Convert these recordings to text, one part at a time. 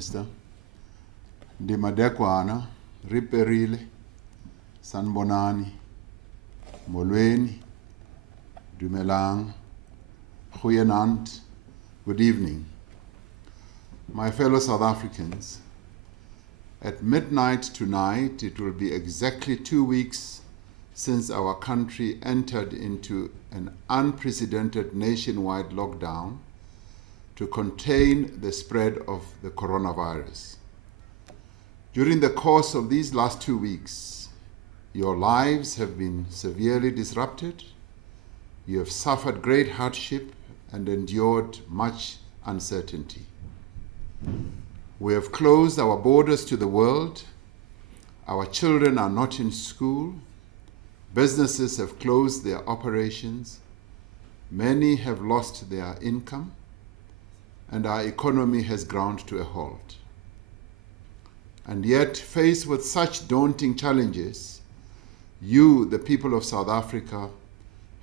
Minister. Ndi madekwana, riperile, sanbonani, molweni, dumelang, goeienaand, good evening. My fellow South Africans, at midnight tonight, it will be exactly 2 weeks since our country entered into an unprecedented nationwide lockdown to contain the spread of the coronavirus. During the course of these last 2 weeks, your lives have been severely disrupted. You have suffered great hardship and endured much uncertainty. We have closed our borders to the world. Our children are not in school. Businesses have closed their operations. Many have lost their income, and our economy has ground to a halt. And yet, faced with such daunting challenges, you, the people of South Africa,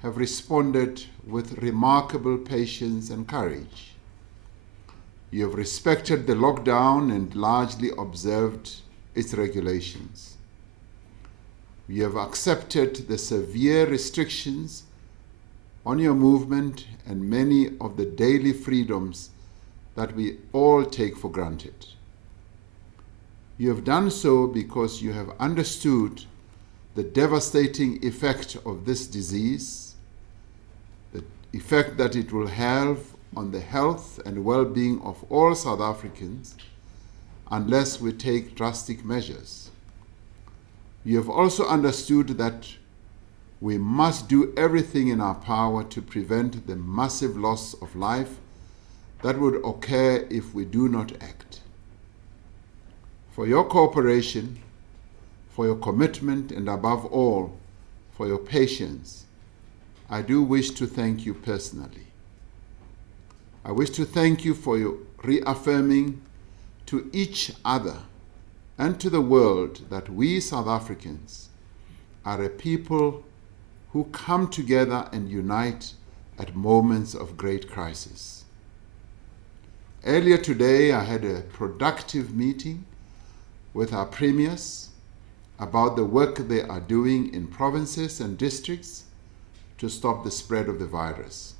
have responded with remarkable patience and courage. You have respected the lockdown and largely observed its regulations. You have accepted the severe restrictions on your movement and many of the daily freedoms that we all take for granted. You have done so because you have understood the devastating effect of this disease, the effect that it will have on the health and well-being of all South Africans unless we take drastic measures. You have also understood that we must do everything in our power to prevent the massive loss of life that would occur if we do not act. For your cooperation, for your commitment, and above all, for your patience, I do wish to thank you personally. I wish to thank you for your reaffirming to each other and to the world that we South Africans are a people who come together and unite at moments of great crisis. Earlier today, I had a productive meeting with our premiers about the work they are doing in provinces and districts to stop the spread of the virus.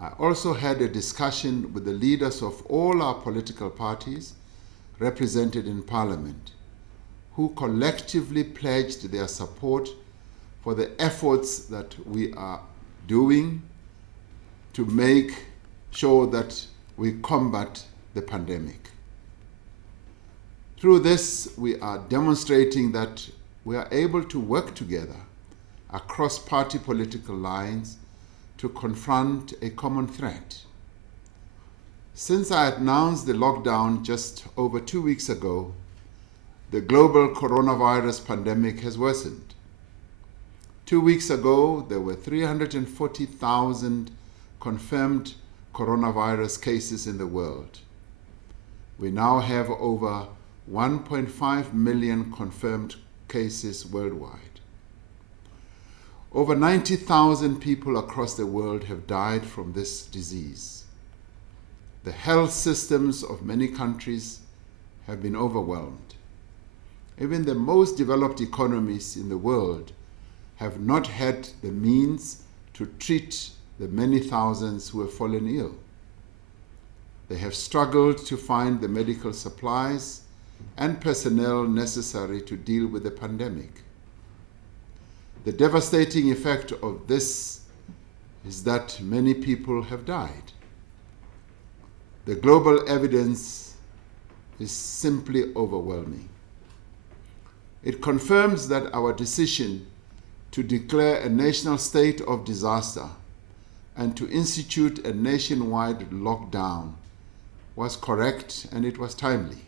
I also had a discussion with the leaders of all our political parties represented in Parliament, who collectively pledged their support for the efforts that we are doing to make sure that we combat the pandemic. Through this, we are demonstrating that we are able to work together across party political lines to confront a common threat. Since I announced the lockdown just over 2 weeks ago, the global coronavirus pandemic has worsened. 2 weeks ago, there were 340,000 confirmed coronavirus cases in the world. We now have over 1.5 million confirmed cases worldwide. Over 90,000 people across the world have died from this disease. The health systems of many countries have been overwhelmed. Even the most developed economies in the world have not had the means to treat the many thousands who have fallen ill. They have struggled to find the medical supplies and personnel necessary to deal with the pandemic. The devastating effect of this is that many people have died. The global evidence is simply overwhelming. It confirms that our decision to declare a national state of disaster and to institute a nationwide lockdown was correct and it was timely.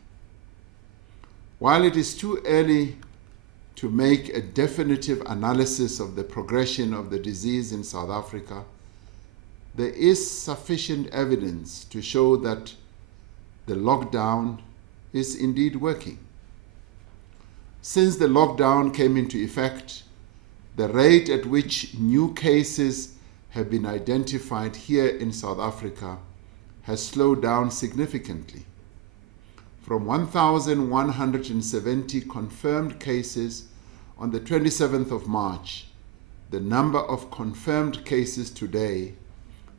While it is too early to make a definitive analysis of the progression of the disease in South Africa, there is sufficient evidence to show that the lockdown is indeed working. Since the lockdown came into effect, the rate at which new cases have been identified here in South Africa has slowed down significantly. from 1,170 confirmed cases on the 27th of March, the number of confirmed cases today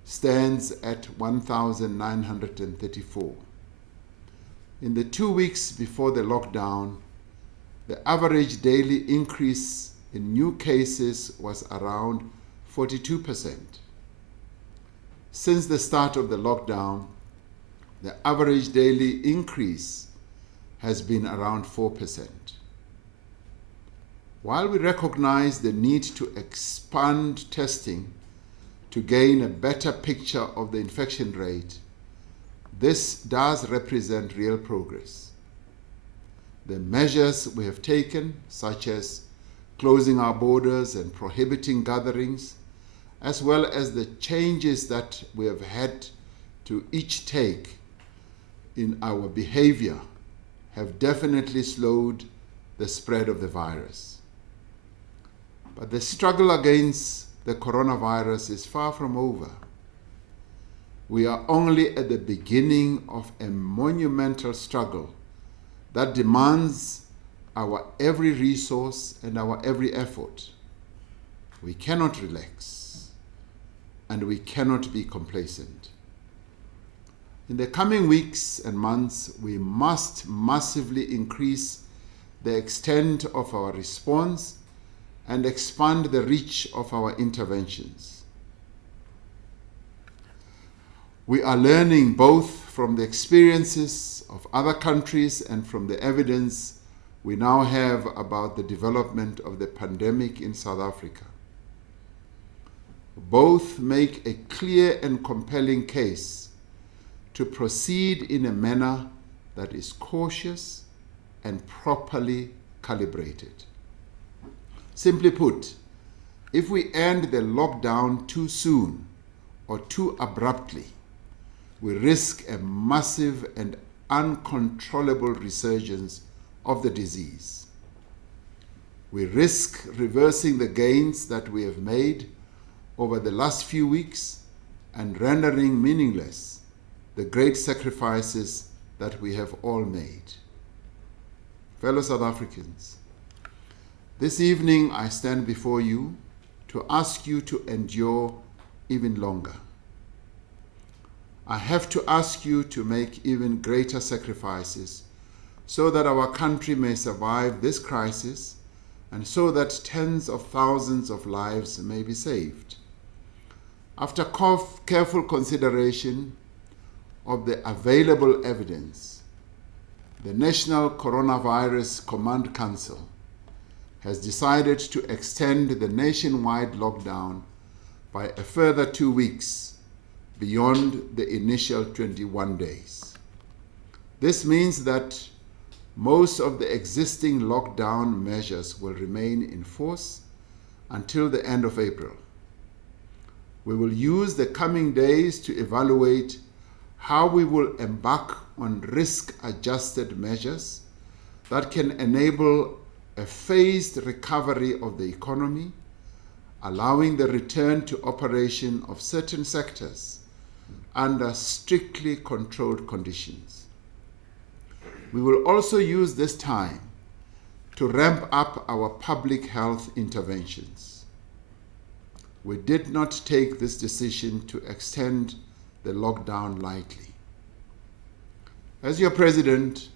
stands at 1,934. In the 2 weeks before the lockdown, the average daily increase in new cases was around 42%. Since the start of the lockdown, the average daily increase has been around 4%. While we recognize the need to expand testing to gain a better picture of the infection rate, this does represent real progress. The measures we have taken, such as closing our borders and prohibiting gatherings, as well as the changes that we have had to each take in our behavior, have definitely slowed the spread of the virus. But the struggle against the coronavirus is far from over. We are only at the beginning of a monumental struggle that demands our every resource and our every effort. We cannot relax, and we cannot be complacent. In the coming weeks and months, we must massively increase the extent of our response and expand the reach of our interventions. We are learning both from the experiences of other countries and from the evidence we now have about the development of the pandemic in South Africa. Both make a clear and compelling case to proceed in a manner that is cautious and properly calibrated. Simply put, if we end the lockdown too soon or too abruptly, we risk a massive and uncontrollable resurgence of the disease. We risk reversing the gains that we have made over the last few weeks and rendering meaningless the great sacrifices that we have all made. Fellow South Africans, this evening I stand before you to ask you to endure even longer. I have to ask you to make even greater sacrifices so that our country may survive this crisis and so that tens of thousands of lives may be saved. After careful consideration of the available evidence, the National Coronavirus Command Council has decided to extend the nationwide lockdown by a further 2 weeks beyond the initial 21 days. This means that most of the existing lockdown measures will remain in force until the end of April. We will use the coming days to evaluate how we will embark on risk-adjusted measures that can enable a phased recovery of the economy, allowing the return to operation of certain sectors under strictly controlled conditions. We will also use this time to ramp up our public health interventions. We did not take this decision to extend the lockdown lightly. As your president,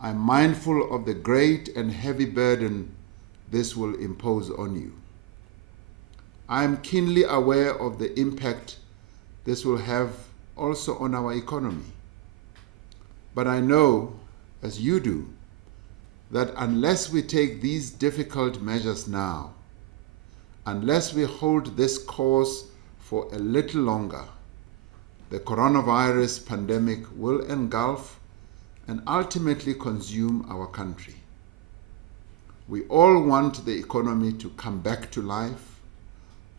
I'm mindful of the great and heavy burden this will impose on you. I am keenly aware of the impact this will have also on our economy. But I know, as you do, that unless we take these difficult measures now, unless we hold this course for a little longer, the coronavirus pandemic will engulf and ultimately consume our country. We all want the economy to come back to life.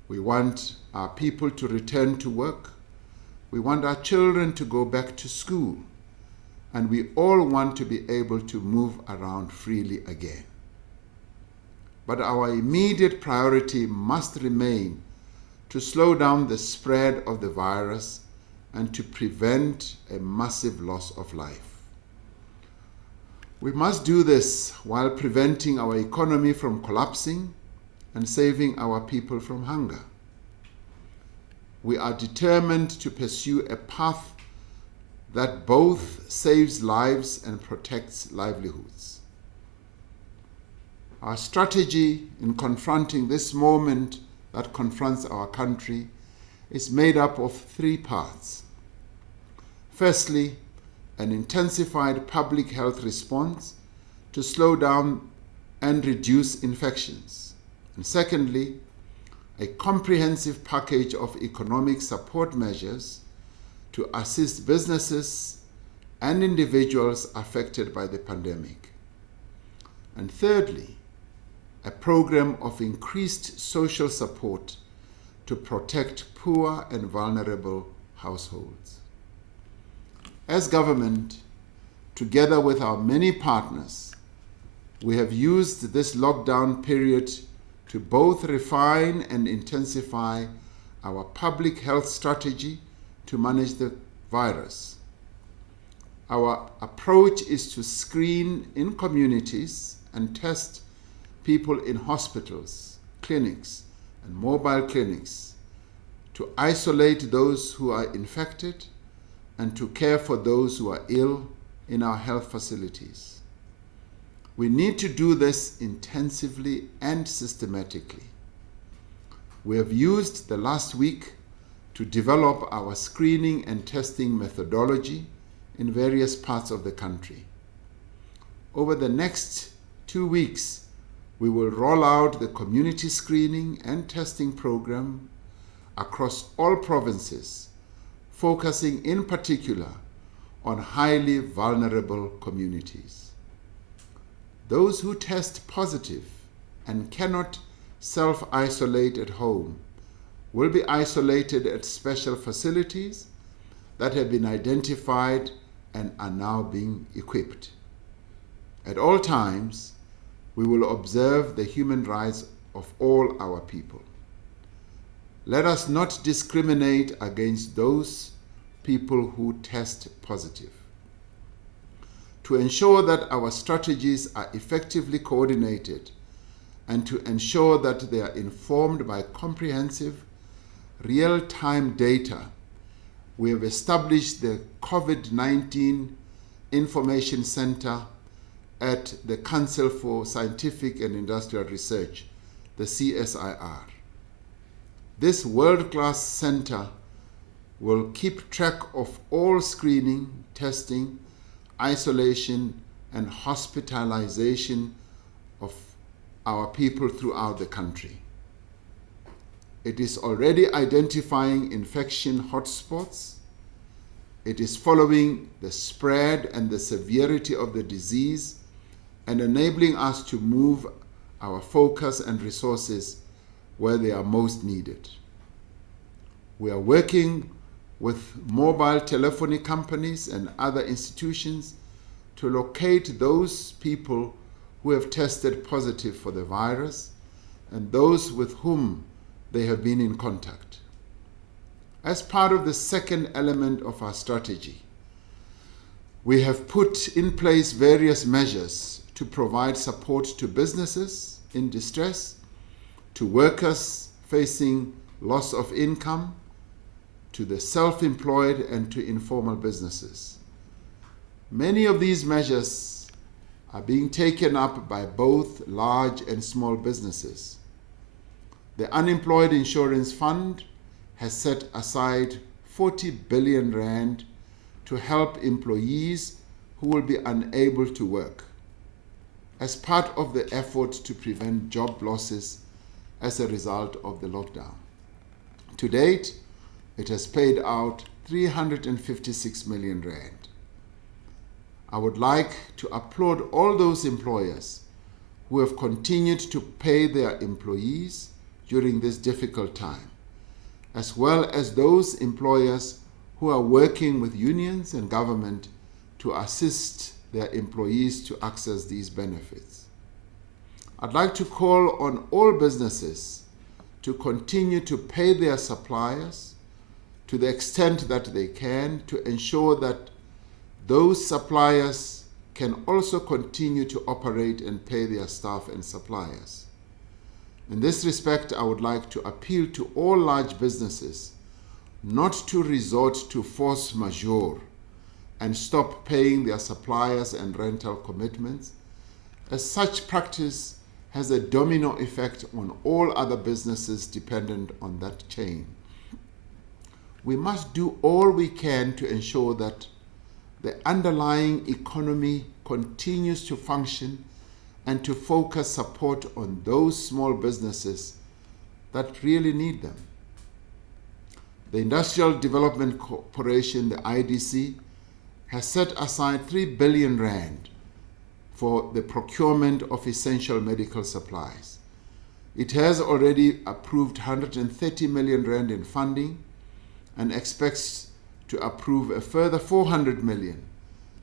We want our people to return to work. We want our children to go back to school. And we all want to be able to move around freely again. But our immediate priority must remain to slow down the spread of the virus and to prevent a massive loss of life. We must do this while preventing our economy from collapsing and saving our people from hunger. We are determined to pursue a path that both saves lives and protects livelihoods. Our strategy in confronting this moment that confronts our country is made up of three parts. Firstly, an intensified public health response to slow down and reduce infections. And secondly, a comprehensive package of economic support measures to assist businesses and individuals affected by the pandemic. And thirdly, a program of increased social support to protect poor and vulnerable households. As government, together with our many partners, we have used this lockdown period to both refine and intensify our public health strategy to manage the virus. Our approach is to screen in communities and test people in hospitals, clinics, and mobile clinics, to isolate those who are infected and to care for those who are ill in our health facilities. We need to do this intensively and systematically. We have used the last week to develop our screening and testing methodology in various parts of the country. Over the next 2 weeks, we will roll out the community screening and testing program across all provinces, focusing in particular on highly vulnerable communities. Those who test positive and cannot self-isolate at home will be isolated at special facilities that have been identified and are now being equipped. At all times, we will observe the human rights of all our people. Let us not discriminate against those people who test positive. To ensure that our strategies are effectively coordinated and to ensure that they are informed by comprehensive, real-time data, we have established the COVID-19 Information Center at the Council for Scientific and Industrial Research, the CSIR. This world-class center will keep track of all screening, testing, isolation, and hospitalization of our people throughout the country. It is already identifying infection hotspots. It is following the spread and the severity of the disease and enabling us to move our focus and resources where they are most needed. We are working with mobile telephony companies and other institutions to locate those people who have tested positive for the virus and those with whom they have been in contact. As part of the second element of our strategy, we have put in place various measures to provide support to businesses in distress, to workers facing loss of income, to the self-employed, and to informal businesses. Many of these measures are being taken up by both large and small businesses. The Unemployed Insurance Fund has set aside 40 billion rand to help employees who will be unable to work as part of the effort to prevent job losses as a result of the lockdown. To date, it has paid out 356 million rand. I would like to applaud all those employers who have continued to pay their employees during this difficult time, as well as those employers who are working with unions and government to assist their employees to access these benefits. I'd like to call on all businesses to continue to pay their suppliers to the extent that they can, to ensure that those suppliers can also continue to operate and pay their staff and suppliers. In this respect, I would like to appeal to all large businesses not to resort to force majeure and stop paying their suppliers and rental commitments, as such practice has a domino effect on all other businesses dependent on that chain. We must do all we can to ensure that the underlying economy continues to function and to focus support on those small businesses that really need them. The Industrial Development Corporation, the IDC, has set aside 3 billion rand for the procurement of essential medical supplies. It has already approved 130 million rand in funding and expects to approve a further 400 million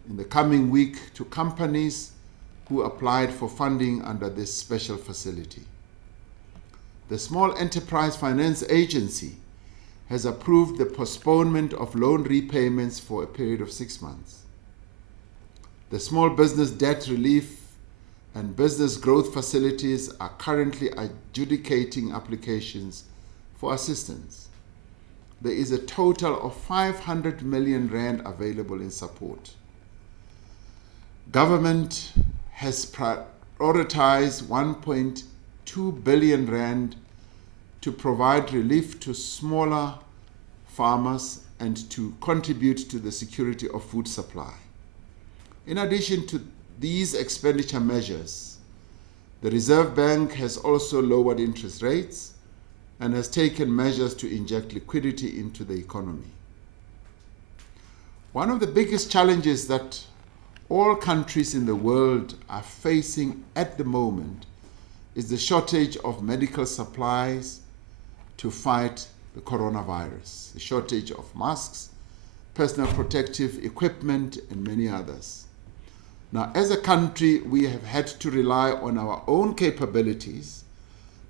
in the coming week to companies who applied for funding under this special facility. The Small Enterprise Finance Agency has approved the postponement of loan repayments for a period of 6 months. The Small Business Debt Relief and Business Growth Facilities are currently adjudicating applications for assistance. There is a total of 500 million rand available in support. Government has prioritized 1.2 billion rand to provide relief to smaller farmers and to contribute to the security of food supply. In addition to these expenditure measures, the Reserve Bank has also lowered interest rates and has taken measures to inject liquidity into the economy. One of the biggest challenges that all countries in the world are facing at the moment is the shortage of medical supplies to fight the coronavirus, the shortage of masks, personal protective equipment, and many others. Now, as a country, we have had to rely on our own capabilities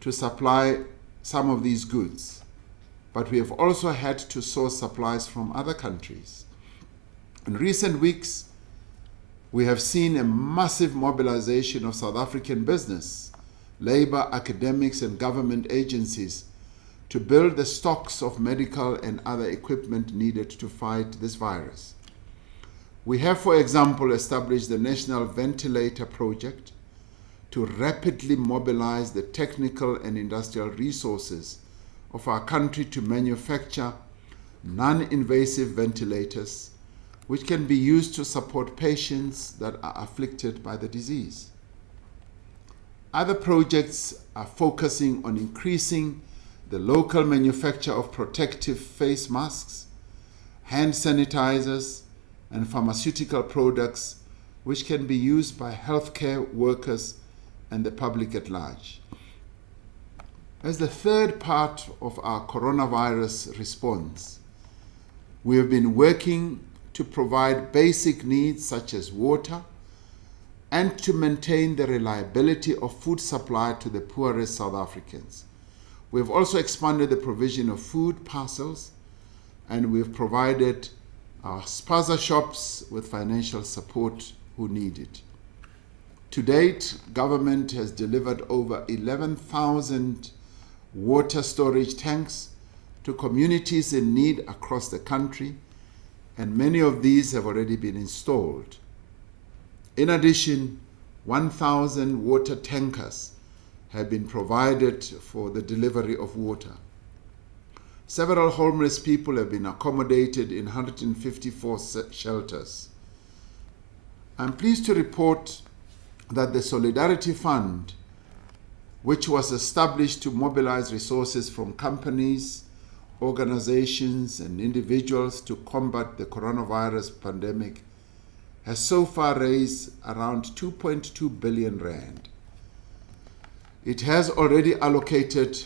to supply some of these goods, but we have also had to source supplies from other countries. In recent weeks, we have seen a massive mobilization of South African business, labor, academics, and government agencies to build the stocks of medical and other equipment needed to fight this virus. We have, for example, established the National Ventilator Project to rapidly mobilize the technical and industrial resources of our country to manufacture non-invasive ventilators, which can be used to support patients that are afflicted by the disease. Other projects are focusing on increasing the local manufacture of protective face masks, hand sanitizers, and pharmaceutical products which can be used by healthcare workers and the public at large. As the third part of our coronavirus response, we have been working to provide basic needs such as water and to maintain the reliability of food supply to the poorest South Africans. We have also expanded the provision of food parcels, and we have provided our spaza shops with financial support who need it. To date, government has delivered over 11,000 water storage tanks to communities in need across the country, and many of these have already been installed. In addition, 1,000 water tankers have been provided for the delivery of water. Several homeless people have been accommodated in 154 shelters. I'm pleased to report that the Solidarity Fund, which was established to mobilize resources from companies, organizations, and individuals to combat the coronavirus pandemic, has so far raised around 2.2 billion rand. It has already allocated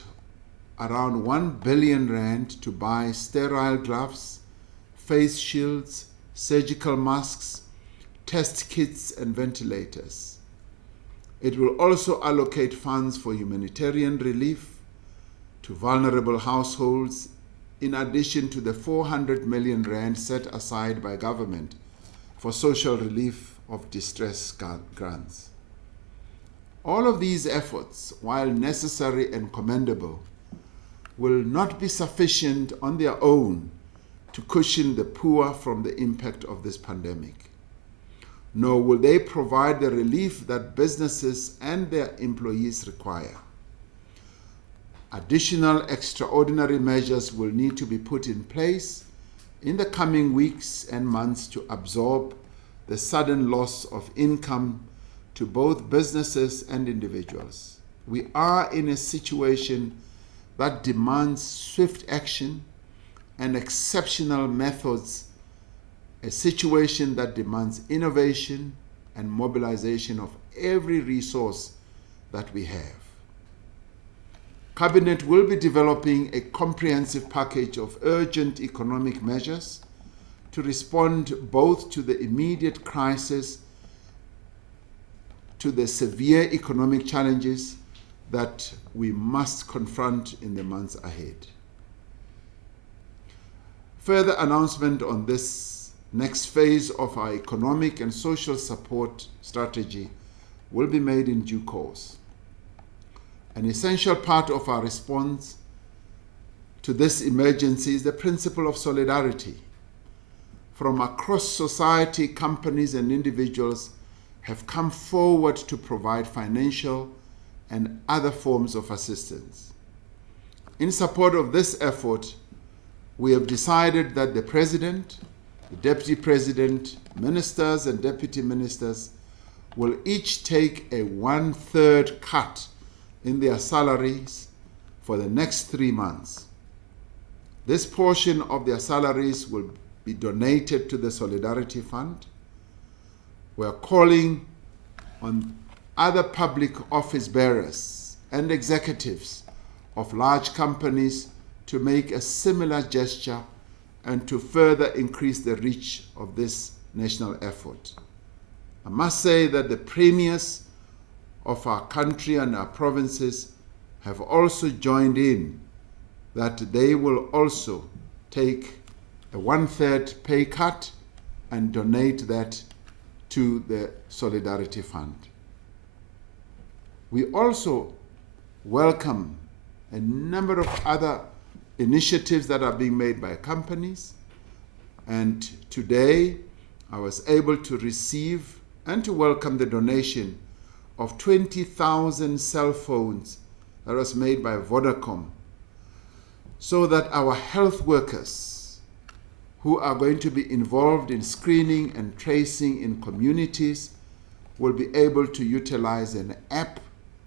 around 1 billion rand to buy sterile gloves, face shields, surgical masks, test kits, and ventilators. It will also allocate funds for humanitarian relief to vulnerable households, in addition to the 400 million rand set aside by government for social relief of distress grants. All of these efforts, while necessary and commendable, will not be sufficient on their own to cushion the poor from the impact of this pandemic, nor will they provide the relief that businesses and their employees require. Additional extraordinary measures will need to be put in place in the coming weeks and months to absorb the sudden loss of income to both businesses and individuals. We are in a situation that demands swift action and exceptional methods, a situation that demands innovation and mobilization of every resource that we have. Cabinet will be developing a comprehensive package of urgent economic measures to respond both to the immediate crisis, to the severe economic challenges that we must confront in the months ahead. Further announcement on this next phase of our economic and social support strategy will be made in due course. An essential part of our response to this emergency is the principle of solidarity. From across society, companies and individuals have come forward to provide financial and other forms of assistance. In support of this effort, we have decided that the President, the Deputy President, Ministers and Deputy Ministers will each take a 1/3 cut in their salaries for the next 3 months. This portion of their salaries will be donated to the Solidarity Fund. We are calling on other public office bearers and executives of large companies to make a similar gesture and to further increase the reach of this national effort. I must say that the premiers of our country and our provinces have also joined in, that they will also take a 1/3 pay cut and donate that to the Solidarity Fund. We also welcome a number of other initiatives that are being made by companies, and today I was able to receive and to welcome the donation of 20,000 cell phones that was made by Vodacom, so that our health workers who are going to be involved in screening and tracing in communities will be able to utilize an app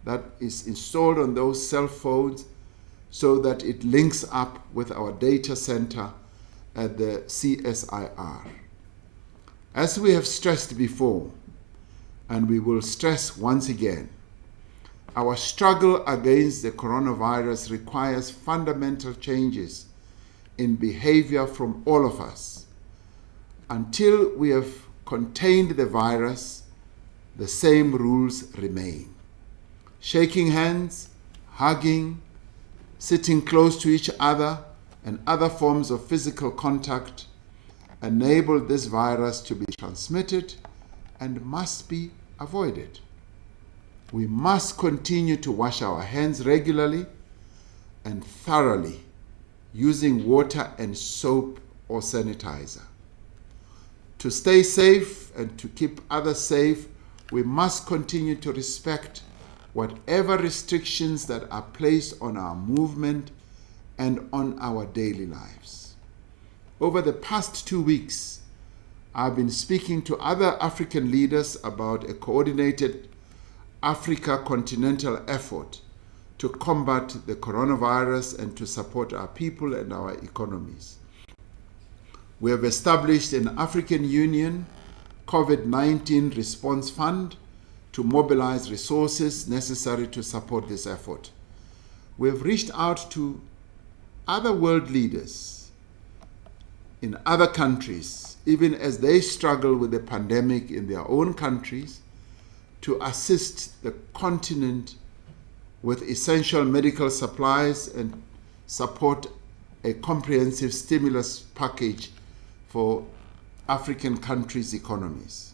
that is installed on those cell phones so that it links up with our data center at the CSIR. As we have stressed before, and we will stress once again, our struggle against the coronavirus requires fundamental changes in behavior from all of us. Until we have contained the virus, the same rules remain. Shaking hands, hugging, sitting close to each other, and other forms of physical contact enable this virus to be transmitted and must be avoided. We must continue to wash our hands regularly and thoroughly using water and soap or sanitizer. To stay safe and to keep others safe, we must continue to respect whatever restrictions that are placed on our movement and on our daily lives. Over the past 2 weeks, I've been speaking to other African leaders about a coordinated Africa continental effort to combat the coronavirus and to support our people and our economies. We have established an African Union COVID-19 Response Fund to mobilize resources necessary to support this effort. We have reached out to other world leaders in other countries, even as they struggle with the pandemic in their own countries, to assist the continent with essential medical supplies and support a comprehensive stimulus package for African countries' economies.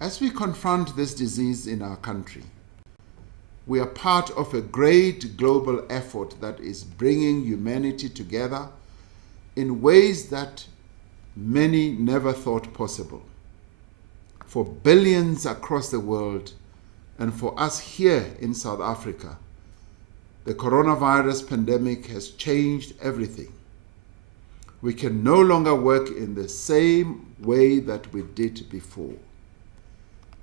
As we confront this disease in our country, we are part of a great global effort that is bringing humanity together in ways that many never thought possible. For billions across the world, and for us here in South Africa, the coronavirus pandemic has changed everything. We can no longer work in the same way that we did before.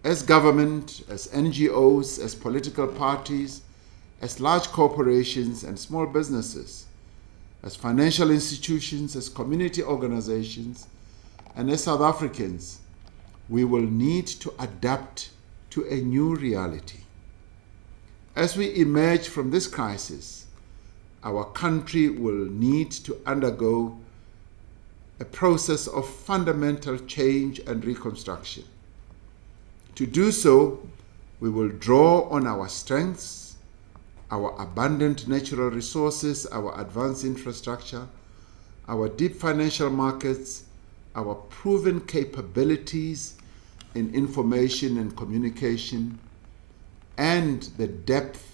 As government, as NGOs, as political parties, as large corporations and small businesses, as financial institutions, as community organizations, and as South Africans, we will need to adapt to a new reality. As we emerge from this crisis, our country will need to undergo a process of fundamental change and reconstruction. To do so, we will draw on our strengths, our abundant natural resources, our advanced infrastructure, our deep financial markets, our proven capabilities in information and communication, and the depth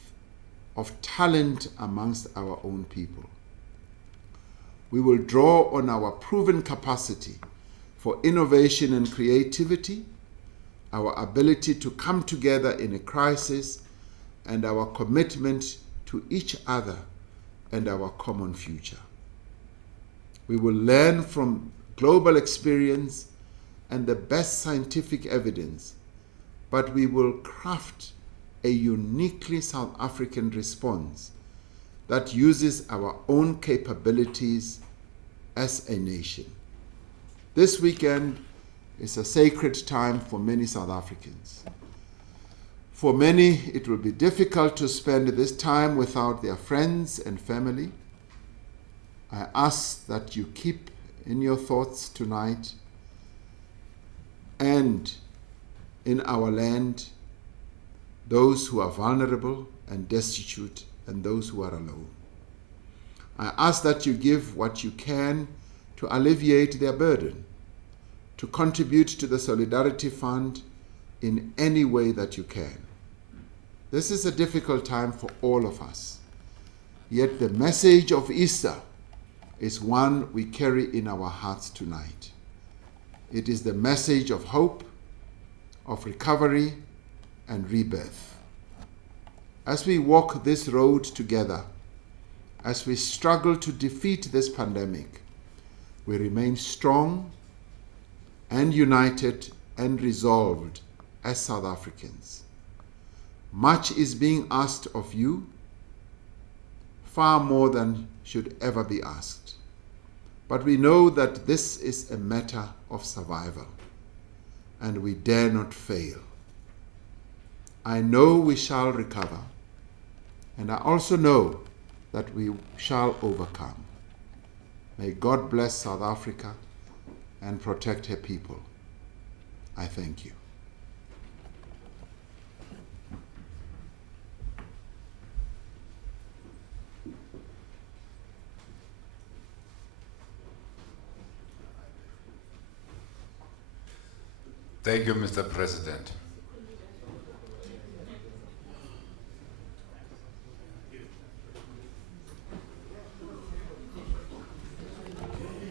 of talent amongst our own people. We will draw on our proven capacity for innovation and creativity, our ability to come together in a crisis, and our commitment to each other and our common future. We will learn from global experience and the best scientific evidence, but we will craft a uniquely South African response that uses our own capabilities as a nation. This weekend is a sacred time for many South Africans. For many, it will be difficult to spend this time without their friends and family. I ask that you keep in your thoughts tonight and in our land those who are vulnerable and destitute and those who are alone. I ask that you give what you can to alleviate their burden, to contribute to the Solidarity Fund in any way that you can. This is a difficult time for all of us, yet the message of Easter is one we carry in our hearts tonight. It is the message of hope, of recovery, and rebirth. As we walk this road together, as we struggle to defeat this pandemic, we remain strong and united and resolved as South Africans. Much is being asked of you, far more than should ever be asked. But we know that this is a matter of survival, and we dare not fail. I know we shall recover, and I also know that we shall overcome. May God bless South Africa and protect her people. I thank you. Thank you, Mr. President.